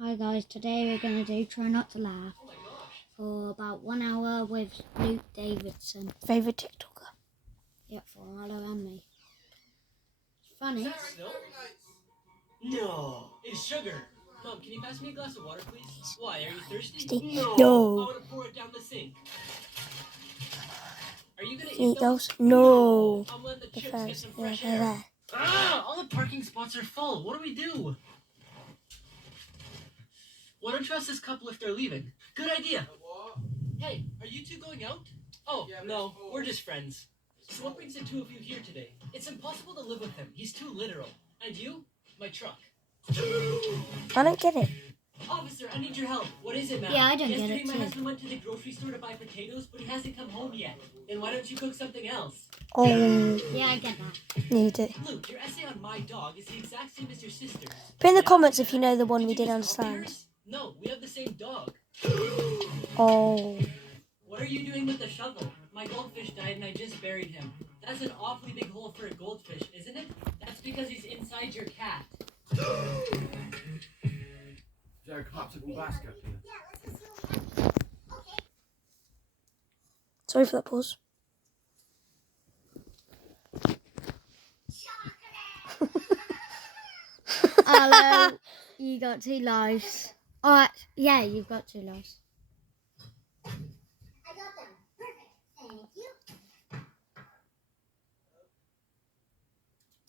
Hi guys, today we're going to do Try Not to Laugh for about 1 hour with Luke Davidson. Favourite TikToker? Yep, for Harlow and me. It's funny. No, it's sugar. Mom, can you pass me a glass of water, please? Why, are you thirsty? No. I want to pour it down the sink. Are you going to eat those? No. I'm letting the The chips get first, some yeah, fresh they're air. there. All the parking spots are full. What do we do? Why don't trust this couple if they're leaving? Good idea. What? Hey, are you two going out? Oh, yeah, no, we're just friends. So what brings the two of you here today? It's impossible to live with him. He's too literal. And you? My truck. I don't get it. Officer, I need your help. What is it, ma'am? Yeah, I don't Yesterday, get it my too. husband went to the grocery store to buy potatoes, but he hasn't come home yet. Then why don't you cook something else? Oh, Yeah, I get that. need it. Luke, your essay on my dog is the exact same as your sister's. Put in the Yeah? comments if you know the one we you didn't just copy understand. hers? No, we have the same dog. Oh. What are you doing with the shovel? My goldfish died and I just buried him. That's an awfully big hole for a goldfish, isn't it? That's because he's inside your cat. Is there a popsicle basket here? Sorry for that pause. Hello, you got 2 lives. Alright, yeah, you've got 2 lives. I got them. Perfect. Thank you.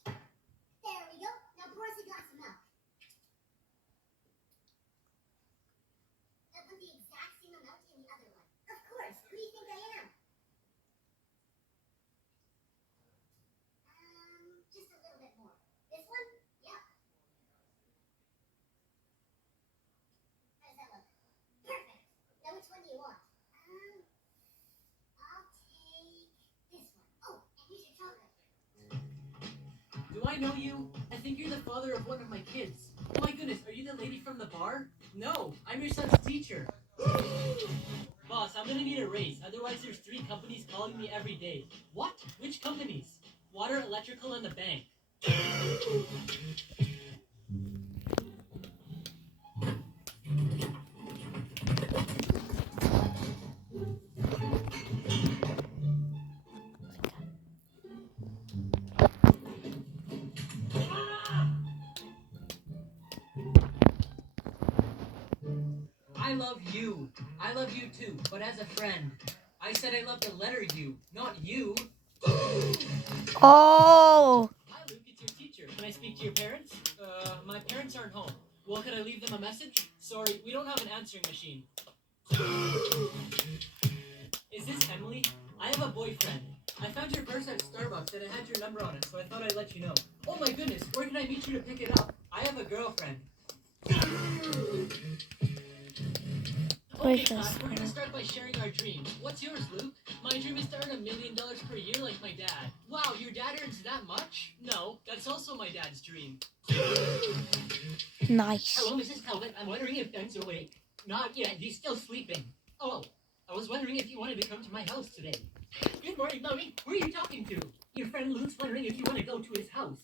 There we go. Now pour us a glass of milk. I put the exact same amount in the other one. Of course. Who do you think I am? Just a little bit more. This one? Yep. How does that look? Perfect. Now which one do you want? I'll take this one. Oh, and here's your chocolate. Do I know you? I think you're the father of one of my kids. Oh my goodness, are you the lady from the bar? No, I'm your son's teacher. Boss, I'm gonna need a raise. Otherwise, there's 3 companies calling me every day. What? Which companies? Water, electrical, and the bank. I love you. I love you too, but as a friend. I said I love the letter U, not you. Oh. Hi, Luke, it's your teacher. Can I speak to your parents? My parents aren't home. Well, could I leave them a message? Sorry, we don't have an answering machine. Is this Emily? I have a boyfriend. I found your purse at Starbucks and it had your number on it, so I thought I'd let you know. Oh my goodness, where can I meet you to pick it up? I have a girlfriend. Okay, class, we're gonna start by sharing our dreams. What's yours, Luke? My dream is to earn $1 million per year like my dad. Wow, your dad earns that much? No, that's also my dad's dream. Nice. Hello, Mrs. Talbot. I'm wondering if Ben's awake. Not yet. He's still sleeping. Oh, I was wondering if you wanted to come to my house today. Good morning, Mommy. Who are you talking to? Your friend Luke's wondering if you want to go to his house.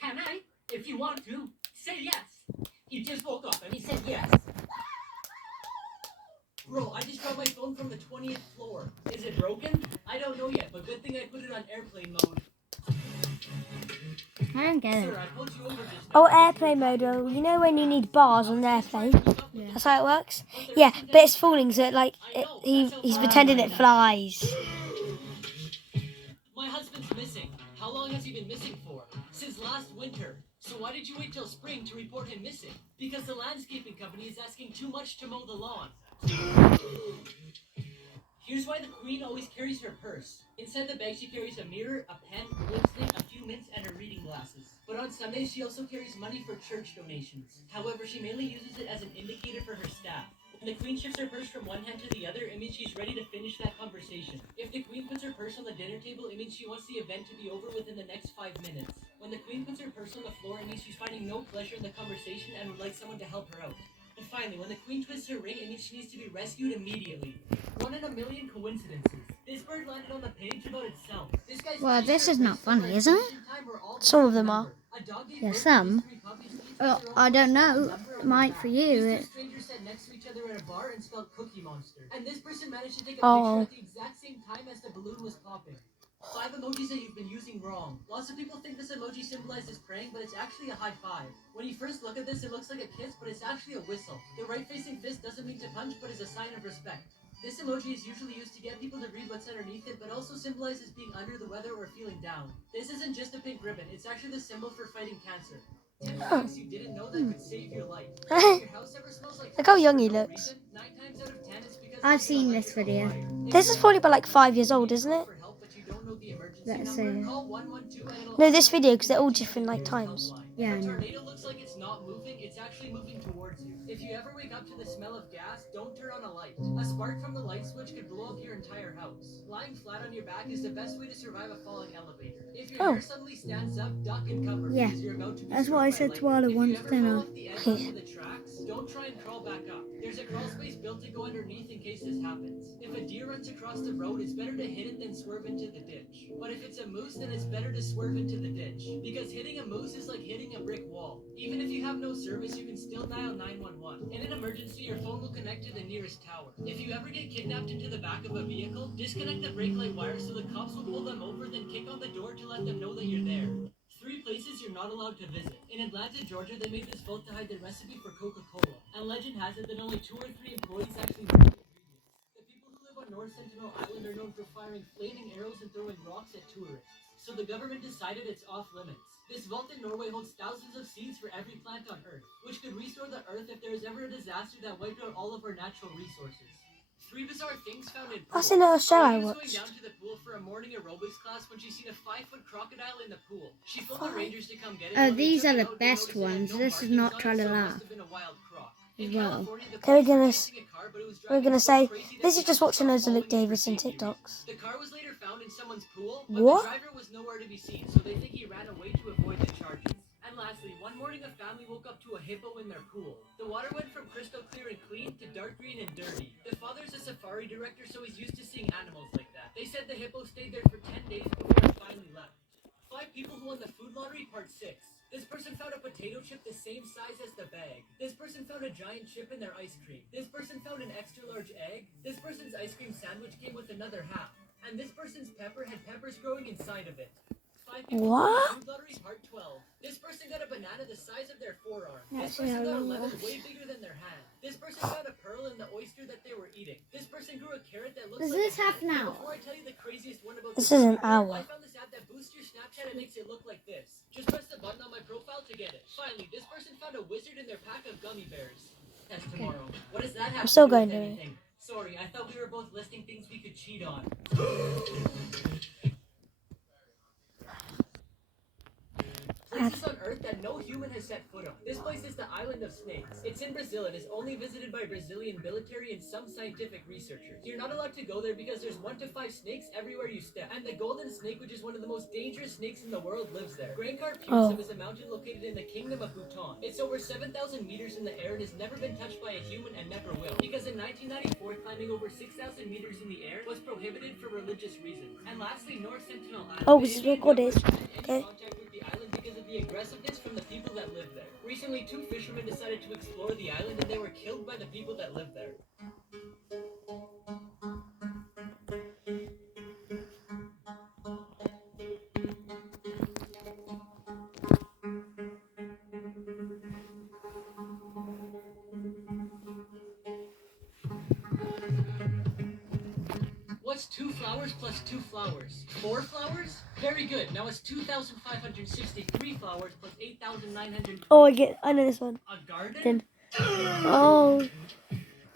Can I? If you want to, say yes. He just woke up and he said yes. Bro, I just got my phone from the 20th floor. Is it broken? I don't know yet, but good thing I put it on airplane mode. I don't get it. Sir, I pulled you over just now. Oh, airplane mode. Oh, you know when you need bars on the airplane? Yeah. That's how it works? Yeah, but it's falling, so he's pretending it flies. My husband's missing. How long has he been missing for? Since last winter. So why did you wait till spring to report him missing? Because the landscaping company is asking too much to mow the lawn. Here's why the queen always carries her purse. Inside the bag she carries a mirror, a pen, lipstick, a few mints, and her reading glasses. But on Sundays she also carries money for church donations. However, she mainly uses it as an indicator for her staff. When the queen shifts her purse from one hand to the other, it means she's ready to finish that conversation. If the queen puts her purse on the dinner table, it means she wants the event to be over within the next 5 minutes. When the queen puts her purse on the floor, it means she's finding no pleasure in the conversation and would like someone to help her out. And finally, when the queen twists her ring, it means she needs to be rescued immediately. 1 in a million coincidences. This bird landed on the page about itself. This guy's Well, this is not funny, is it? Some of them are. Yeah, some. Well, I don't know. Might for you. These two strangers sat next to each other at a bar and spelled Cookie Monster. And this person managed to take a picture Oh. at the exact same time as the balloon was popping. 5 emojis that you've been using wrong. Lots of people think this emoji symbolizes praying, but it's actually a high five. When you first look at this, it looks like a kiss, but it's actually a whistle. The right-facing fist doesn't mean to punch, but is a sign of respect. This emoji is usually used to get people to read what's underneath it, but also symbolizes being under the weather or feeling down. This isn't just a pink ribbon, it's actually the symbol for fighting cancer. 10 facts you didn't know that could save your life. If your house ever smells like Look how young for he no looks. reason, 9 times out of 10 it's because I've there's seen an this electrical video. fire. If This you is ever probably about like need 5 years old, to isn't call it? for help, but you don't know the emergency Let's number, see. call 112 and it'll No, this automatically video, because they're all connect you to different the like nearest times. helpline. Yeah, I A know. tornado looks like it's not moving, it's actually moving towards you. If you ever wake up to the smell of gas, don't turn on a light. A spark from the light switch could blow up your entire house. Lying flat on your back is the best way to survive a falling elevator. If your hair suddenly stands up, duck and cover Yeah, because you're about to be that's struck what I by said to lightning. Arlo If once, you ever didn't fall I? off the edge onto the tracks, don't try and crawl back up. There's a crawl space built to go underneath in case this happens. If a deer runs across the road, it's better to hit it than swerve into the ditch. But if it's a moose, then it's better to swerve into the ditch. Because hitting a moose is like hitting a brick wall. Even if you have no service, you can still dial 911. In an emergency, your phone will connect to the nearest tower. If you ever get kidnapped into the back of a vehicle, disconnect the brake light wire so the cops will pull them over, then kick on the door to let them know that you're there. 3 places you're not allowed to visit. In Atlanta, Georgia, they made this vote to hide the recipe for Coca-Cola. And legend has it that only 2 or 3 employees actually know the ingredients. The people who live on North Sentinel Island are known for firing flaming arrows and throwing rocks at tourists. So the government decided it's off limits. This vault in Norway holds thousands of seeds for every plant on Earth, which could restore the Earth if there is ever a disaster that wiped out all of our natural resources. 3 bizarre things found in That's pool. another show I A lady was going watched. down to the pool for a morning aerobics class when she seen a 5-foot crocodile in the pool. She phoned the rangers to come get it. Oh, When they these took are it the out, they best noticed it had ones. no This is markings not on try it, to so it laugh must have been a wild croc. as In well. California, the Okay, we're police were gonna chasing a car, but it was we're driving gonna so say crazy that this they is had just to watching stop loads of Luke following it for Davidson safety reasons. TikToks. The car was later found in someone's pool, but What? the driver was nowhere to be seen, so they think he ran away to avoid the charges. And lastly, one morning a family woke up to a hippo in their pool. The water went from crystal clear and clean to dark green and dirty. The father's a safari director, so he's used to seeing animals like that. They said the hippo stayed there for 10 days before it finally left. 5 people who won the food lottery, part 6. This person found a potato chip the same size as the bag. This person found a giant chip in their ice cream. This person found an extra large egg. This person's ice cream sandwich came with another half. And this person's pepper had peppers growing inside of it. 5 people won What? the food lottery, part 12. This person got a banana the size of their forearm. This Actually, person I got a don't lemon know. way bigger than their hand. This person found a pearl in the oyster that they were eating. This person grew a carrot that looks Does like this a have hand. an And hour? before I tell you the craziest one about This this is an video, hour. I found this app that boosts your Snapchat and makes it look like this. Just press the button on my profile to get it. Finally, this person found a wizard in their pack of gummy bears. Test tomorrow. What does that have I'm still to do going with to it. anything? Sorry, I thought we were both listing things we could cheat on. Places on Earth that no human has set foot on. This place is the Island of Snakes. It's in Brazil and is only visited by Brazilian military and some scientific researchers. You're not allowed to go there because there's 1 to 5 snakes everywhere you step. And the golden snake, which is one of the most dangerous snakes in the world, lives there. Grand Carputum is a mountain located in the Kingdom of Bhutan. It's over 7,000 meters in the air and has never been touched by a human and never will. Because in 1994, climbing over 6,000 meters in the air was prohibited for religious reasons. And lastly, North Sentinel Island. Oh, The this is Indian recorded. government banned any Okay. contact with the island because of the aggressiveness from the people that live there. Recently, 2 fishermen decided to explore the island and they were killed by the people that live there. What's 2 flowers plus 2 flowers? 4 flowers? Very good. Now it's 2,563 flowers plus 8,900. Oh, I know this one. A garden? Then, oh,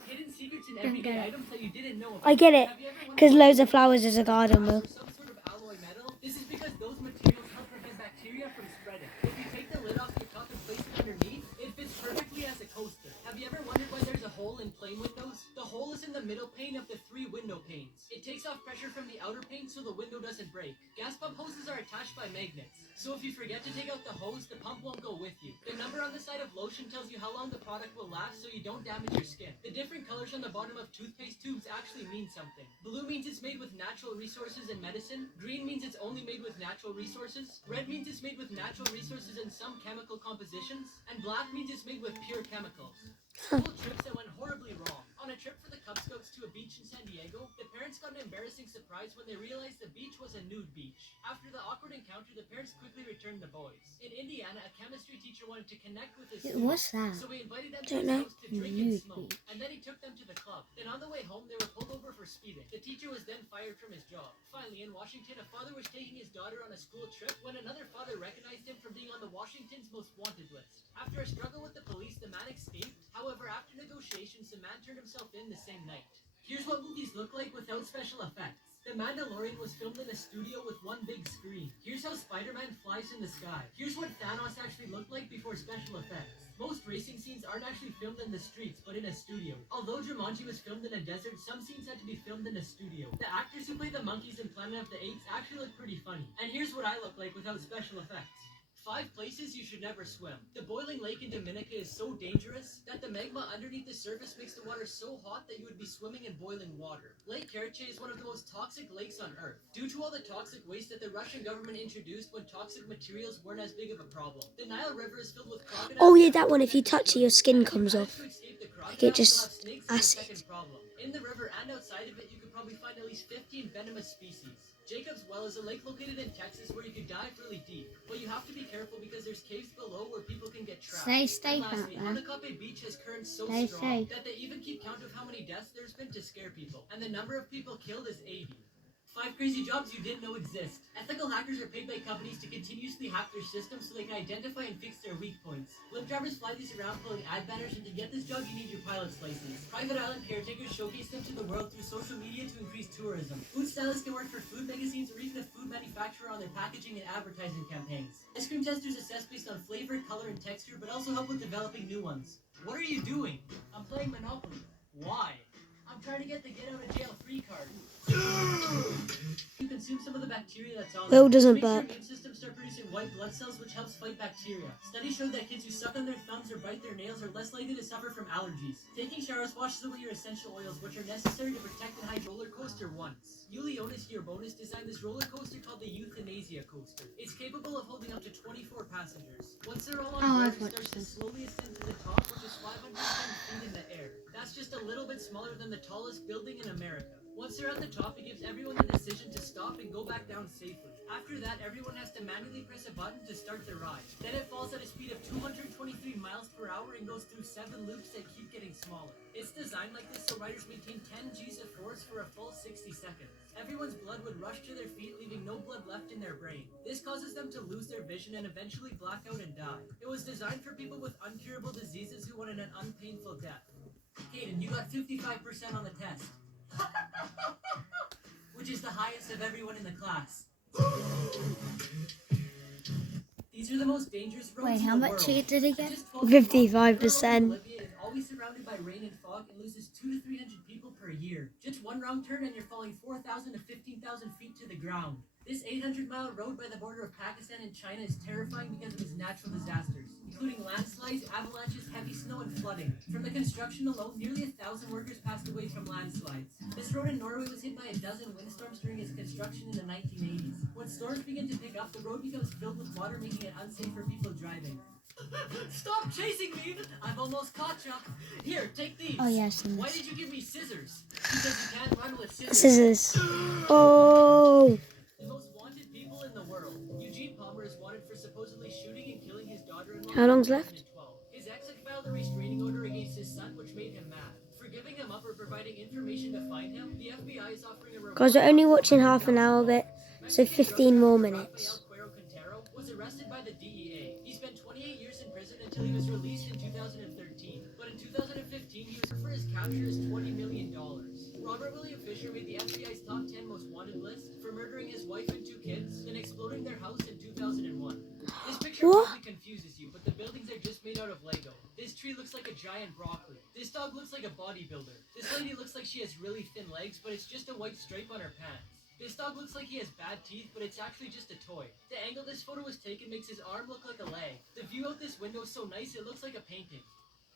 Hidden secrets in everyday items that you didn't know about. I get it. Have you ever wondered Because why loads of flowers is a garden, glass Will. or some sort of alloy metal? This is because those materials help prevent bacteria from spreading. If you take the lid off your cup and place it underneath, it fits perfectly as a coaster. Have you ever wondered why there's a hole in plane windows? The hole is in the middle pane of the 3 window panes. It takes off pressure from the outer pane so the window doesn't break. Gas pump hoses are attached by magnets. So if you forget to take out the hose, the pump won't go with you. The number on the side of lotion tells you how long the product will last so you don't damage your skin. The different colors on the bottom of toothpaste tubes actually mean something. Blue means it's made with natural resources and medicine. Green means it's only made with natural resources. Red means it's made with natural resources and some chemical compositions. And black means it's made with pure chemicals. School trips that went horribly wrong. On a trip for the Cub Scouts to a beach in San Diego, the parents got an embarrassing surprise when they realized the beach was a nude beach. After the awkward encounter, the parents quickly returned the boys. In Indiana, a chemistry teacher wanted to connect with his What's students, that? so he invited them to Don't his know. house to drink and Nude smoke. beach. And then he took them to the club. Then on the way home, they were pulled over for speeding. The teacher was then fired from his job. Finally, in Washington, a father was taking his daughter on a school trip when another father recognized him from being on the Washington's most wanted list. After a struggle with the police, the man escaped. However, after negotiations, the man turned himself in the same night. Here's what movies look like without special effects. The Mandalorian was filmed in a studio with one big screen. Here's how Spider-Man flies in the sky. Here's what Thanos actually looked like before special effects. Most racing scenes aren't actually filmed in the streets, but in a studio. Although Jumanji was filmed in a desert, some scenes had to be filmed in a studio. The actors who play the monkeys in Planet of the Apes actually look pretty funny. And here's what I look like without special effects. 5 places you should never swim. The boiling lake in Dominica is so dangerous that the magma underneath the surface makes the water so hot that you would be swimming in boiling water. Lake Karachay is one of the most toxic lakes on Earth. Due to all the toxic waste that the Russian government introduced when toxic materials weren't as big of a problem. The Nile River is filled with crocodiles. Oh yeah, that one. If you touch it, your skin comes off. Like it just acid. In the river and outside of it, you could probably find at least 15 venomous species. Jacob's Well is a lake located in Texas where you could dive really deep, but you have to be careful because there's caves below where people can get trapped. Stay safe And lastly, out there. Hanakape Beach has currents so Stay strong safe. that they even keep count of how many deaths there's been to scare people, and the number of people killed is 80. 5 crazy jobs you didn't know exist. Ethical hackers are paid by companies to continuously hack their systems so they can identify and fix their weak points. Lyft drivers fly these around pulling ad banners, and to get this job you need your pilot's license. Private island caretakers showcase them to the world through social media to increase tourism. Food stylists can work for food magazines or even a food manufacturer on their packaging and advertising campaigns. Ice cream testers assess based on flavor, color, and texture, but also help with developing new ones. What are you doing? I'm playing Monopoly. Why? I'm trying to get the get out of jail free card. You consume some of the bacteria that's on Will them. doesn't Makes your burp. immune system start producing white blood cells, which helps fight bacteria. Studies show that kids who suck on their thumbs or bite their nails are less likely to suffer from allergies. Taking showers washes away your essential oils, which are necessary to protect and hydrate. Roller coaster once. Ulionis Bonus designed this roller coaster called the Euthanasia Coaster. It's capable of holding up to 24 passengers. Once they're all on board, I've it watched starts to this. slowly ascend to the top, which is 510 feet in the air. That's just a little bit smaller than the tallest building in America. Once they're at the top, it gives everyone the decision to stop and go back down safely. After that, everyone has to manually press a button to start the ride. Then it falls at a speed of 223 miles per hour and goes through 7 loops that keep getting smaller. It's designed like this so riders maintain 10 G's of force for a full 60 seconds. Everyone's blood would rush to their feet, leaving no blood left in their brain. This causes them to lose their vision and eventually black out and die. It was designed for people with uncurable diseases who wanted an unpainful death. Caden, you got 55% on the test. Which is the highest of everyone in the class. These are the most dangerous roads Wait, in how the much world. cheat did he get? Just 12 55%. Olivia is always surrounded by rain and fog and loses 200 to 300 people per year. Just one wrong turn and you're falling 4,000 to 15,000 feet to the ground. This 800-mile road by the border of Pakistan and China is terrifying because of its natural disasters, including landslides, avalanches, heavy snow, and flooding. From the construction alone, nearly 1,000 workers passed away from landslides. This road in Norway was hit by a dozen windstorms during its construction in the 1980s. When storms begin to pick up, the road becomes filled with water, making it unsafe for people driving. Stop chasing me! I've almost caught you. Here, take these. Oh, yes. Why did you give me scissors? Because you can't run with scissors. Scissors. Oh. The most wanted people in the world. Eugene Palmer is wanted for supposedly shooting and killing his daughter-in-law. How long's in left? 2012. His ex had filed a restraining order against his son, which made him mad. For giving him up or providing information to find him, the FBI is offering a reward. Guys, we're only watching half an hour of it, so 15 more minutes. Rafael Quintero was arrested by the DEA. He spent 28 years in prison until he was released in 2013. But in 2015, he was for his capture as $20 million. Robert William Fisher made the FBI's top 10 most wanted list for murdering his wife and 2 kids, then exploding their house in 2001. This picture What? probably confuses you, but the buildings are just made out of Lego. This tree looks like a giant broccoli. This dog looks like a bodybuilder. This lady looks like she has really thin legs, but it's just a white stripe on her pants. This dog looks like he has bad teeth, but it's actually just a toy. The angle this photo was taken makes his arm look like a leg. The view out this window is so nice it looks like a painting.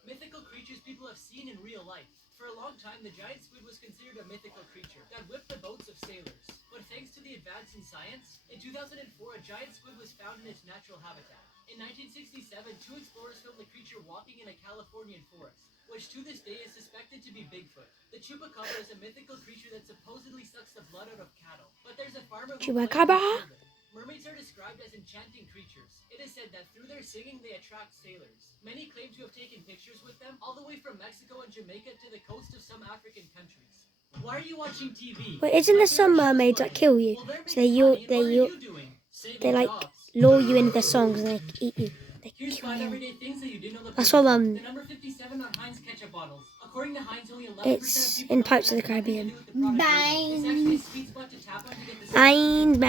Mythical creatures people have seen in real life. For a long time, the giant squid was considered a mythical creature that whipped the boats of sailors. But thanks to the advance in science, in 2004, a giant squid was found in its natural habitat. In 1967, 2 explorers filmed the creature walking in a Californian forest, which to this day is suspected to be Bigfoot. The chupacabra is a mythical creature that supposedly sucks the blood out of cattle. But there's a farmer who claims Chupacabra? to kill them. Mermaids are described as enchanting creatures. It is said that through their singing they attract sailors. Many claim to have taken pictures with them, all the way from Mexico and Jamaica to the coast of some African countries. Why are you watching TV? Wait, isn't there some mermaids that kill you? Well, they're So making money, and what are you doing? they Saving like jobs. lure you into their songs and they eat you. They Here's kill 5 you. everyday things that you didn't know the That's purpose what, of. The number 57 on Heinz ketchup bottles. According to Heinz, only 11% of It's people in know Pirates that of the it has nothing to Caribbean. do with the product label. It's actually a sweet spot to tap on to get the Beans, childproof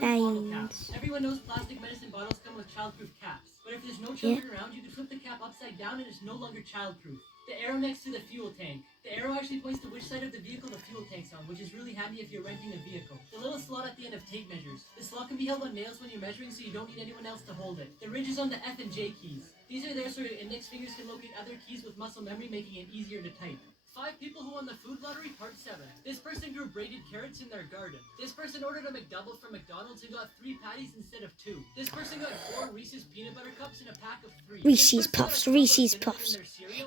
bottle beans. caps. Everyone knows plastic medicine bottles come with childproof caps. But if there's no Yeah. children around, you can flip the cap upside down and it's no longer childproof. The arrow next to the fuel tank. The arrow actually points to which side of the vehicle the fuel tank's on, which is really handy if you're renting a vehicle. The little slot at the end of tape measures. The slot can be held on nails when you're measuring, so you don't need anyone else to hold it. The ridge is on the F and J keys. These are there so your index fingers can locate other keys with muscle memory, making it easier to type. 5 people who won the food lottery, part 7. This person grew braided carrots in their garden. This person ordered a McDouble from McDonald's and got 3 patties instead of 2. This person got 4 Reese's peanut butter cups in a pack of 3. Reese's Puffs, Reese's Puffs.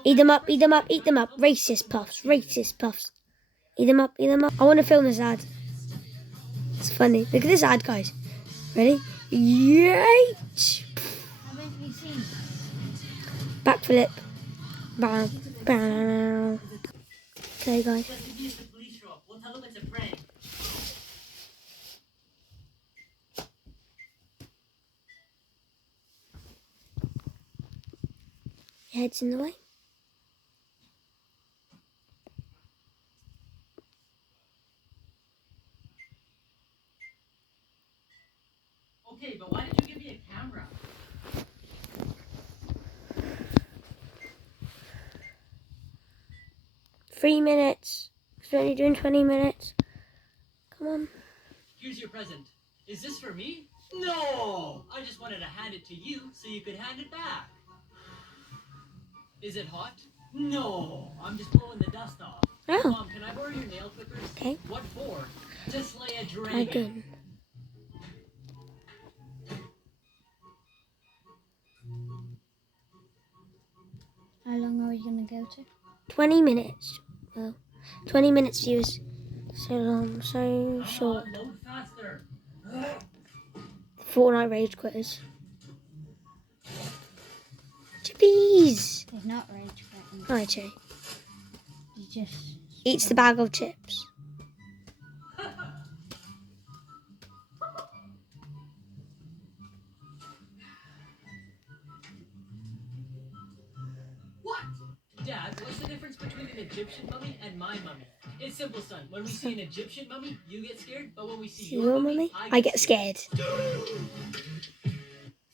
Eat them up, eat them up, eat them up. Racist Puffs, racist Puffs. Eat them up, eat them up. I want to film this ad. It's funny. Look at this ad, guys. Ready? Yay! Haven't you seen? Backflip. Bow, bow. Okay, guys. Just in case the police show up, we'll tell them it's a prank. Your head's in the way. Okay, but why did you give me a camera? 3 minutes. We're only doing 20 minutes. Come on. Here's your present. Is this for me? No! I just wanted to hand it to you so you could hand it back. Is it hot? No! I'm just blowing the dust off. Oh. Mom, can I borrow your nail clippers? Okay. What for? To slay a Dragon. dragon. How long are we going to go to? 20 minutes. Well, 20 minutes, viewers. So long, so short. Come on, load faster. Fortnite rage quitters. Chippies! It's not rage quitting. Hi, Che. You just... Eats the bag of chips. What? Dad, what's the difference between an Egyptian mummy and my mummy? It's simple, son. When we see an Egyptian mummy, you get scared, but when we see Your mummy? I get scared.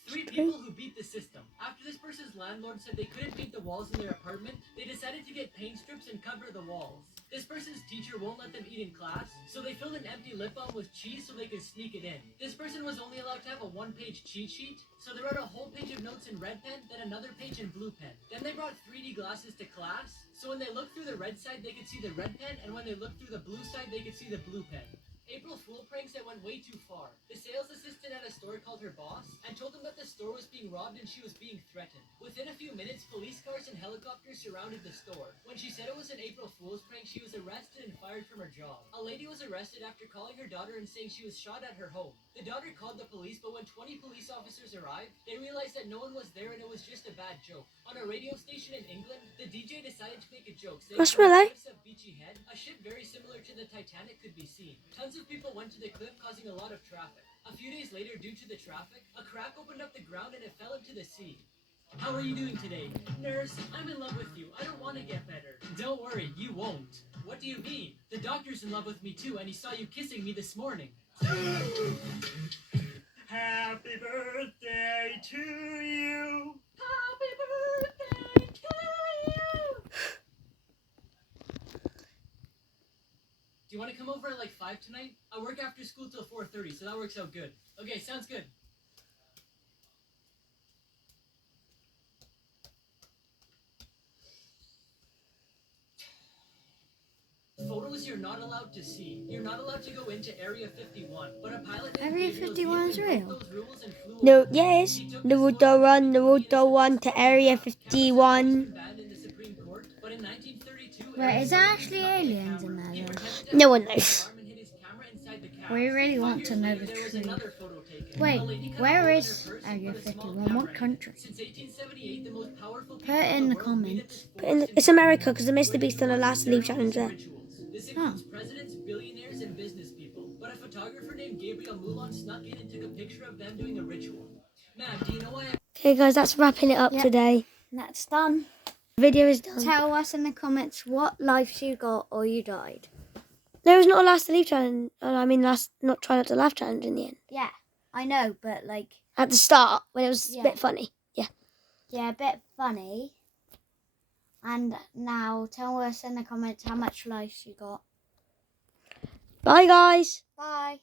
3 people who beat the system. After this person's landlord said they couldn't paint the walls in their apartment, they decided to get paint strips and cover the walls. This person's teacher won't let them eat in class, so they filled an empty lip balm with cheese so they could sneak it in. This person was only allowed to have a 1-page cheat sheet, so they wrote a whole page of notes in red pen, then another page in blue pen. Then they brought 3D glasses to class, so when they looked through the red side, they could see the red pen, and when they looked through the blue side, they could see the blue pen. April Fool pranks that went way too far. The sales assistant at a store called her boss and told them that the store was being robbed and she was being threatened. Within a few minutes, police cars and helicopters surrounded the store. When she said it was an April Fool's prank, she was arrested and fired from her job. A lady was arrested after calling her daughter and saying she was shot at her home. The daughter called the police, but when 20 police officers arrived, they realized that no one was there and it was just a bad joke. On a radio station in England, the DJ decided to make a joke, saying Marshmallow? cliffs of Beachy Head, a ship very similar to the Titanic could be seen. Tons of people went to the cliff, causing a lot of traffic. A few days later, due to the traffic, a crack opened up the ground and it fell into the sea. How are you doing today? Nurse, I'm in love with you. I don't want to get better. Don't worry, you won't. What do you mean? The doctor's in love with me too, and he saw you kissing me this morning. Happy birthday to you. Happy birthday to you. Do you want to come over at like 5 tonight? I work after school till 4:30, so that works out good. Okay, sounds good. Photos you're not allowed to see. You're not allowed to go into Area 51, but a pilot named Area Gabriel 51 is Deacon real? broke those rules and flew No, over. yes. He took Naruto run, Naruto 1 to Area 51. banned in the Supreme Court, but in 1932, Right, is there actually aliens in there though? No one knows. We really want to know the truth. Wait, where is Area 51? What country? Put it in the comments. It's America because the Mr. Beast done a last leave challenge there. This Huh. includes presidents, billionaires, and business people. But a photographer named Gabriel Moulon snuck in and took a picture of them doing a ritual. Ma'am, do you know why? Okay, guys, that's wrapping it up Yep. today. That's done. The video is done. Tell us in the comments what lives you got or you died. No, it's not a last to leave challenge. I mean, not try not to laugh challenge in the end. Yeah, I know, but like... At the start, when it was Yeah. a bit funny. Yeah. Yeah, a bit funny. And now tell us in the comments how much lives you got. Bye, guys. Bye.